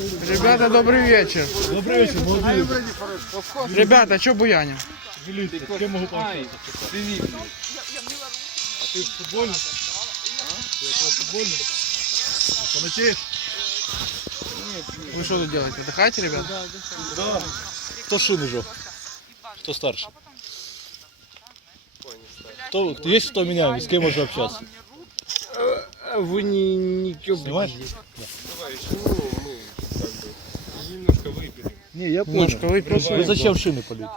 Ребята, добрый вечер. Добрый вечер, молодые. Ребята, что буяним? Милиция, с кем могу пообщаться? А ты футбольный? Ты футбольный? Фанатеешь? Вы что тут делаете? Отдыхаете, ребята? Да. Кто шины жёг? Кто старше? Есть кто меня? С кем можно общаться? А вы не Снимаешь? немножко выпили. Не, я понял. Немножко выпил. Вы зачем шины полить?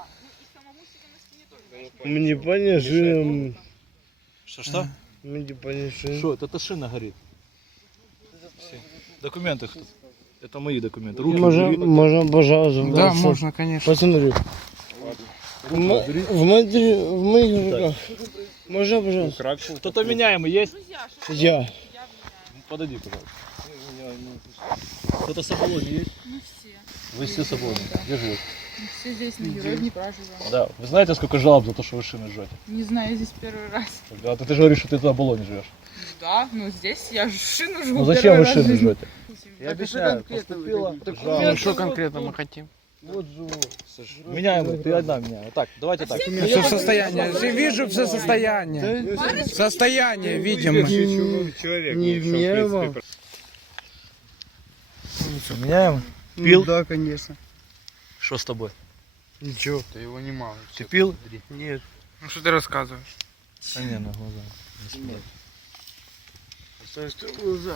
Мне понятно, Что? мне понятно. Что, это шина горит. Документы кто? Это мои документы. Руки убери. Можно, пожалуйста. Да, вашу- можно, конечно. Посмотри. В моих руках. Можно, пожалуйста? Кто-то меняемый есть? Я. Подойди, пожалуйста. Кто-то с оболони есть? Ну все. Вы все с оболони. Где живете? Все здесь на Герой Днепра живем. Да. Вы знаете, сколько жалоб за то, что вы шины жжете? Не знаю, я здесь первый раз. А ты же говоришь, что ты на оболоне живешь. Да, ну здесь я шину жгу Ну зачем первый вы раз в шины жизни. жжете? Я объясняю, поступила Ну, что конкретно мы хотим? Вот живу. Меняемый, ты одна меняемая. Так, давайте так. Все состояние. Вижу все состояние. Состояние видим мы. Не вменяемо. Меняемый? Пил? Да, конечно. Что с тобой? Ничего. Ты его не мало. Ты пил? Нет. Ну что ты рассказываешь? А не, на глаза. Не смотри. То есть глаза.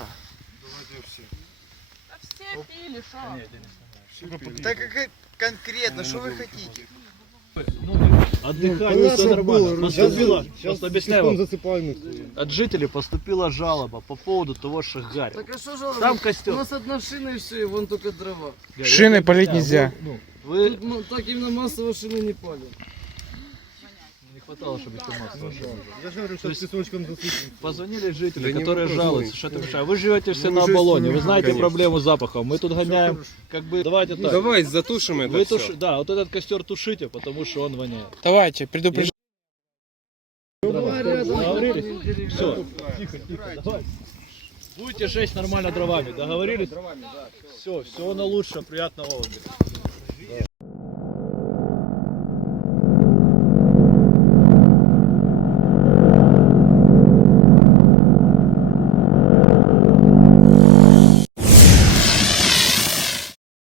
Да все пили, шо? Нет, я не снимаю. Так как конкретно, что вы хотите? Отдыхать, все нормально. Поступила, просто объясняю вам. засыпаем. От жителей поступила жалоба по поводу того, что гарь. Так а что же Там у костер. нас одна шина и все, и вон только дрова. Шины полить нельзя. Ну, вы Тут так именно массово шины не палят. не хватало, чтобы еще масло. Я же говорю, что с песочком засыпем. Позвонили жители, которые жалуются, что это мешает. Вы живете все на оболоне, вы знаете проблему с запахом. Мы тут гоняем, как бы, давайте так. Давай затушим это Вы всё. да, вот этот костер тушите, потому что он воняет. Давайте, предупреждайте. Договорились? Все, тихо, давай. Будете жечь нормально дровами, договорились? Все, всего на лучшее, приятного отдыха.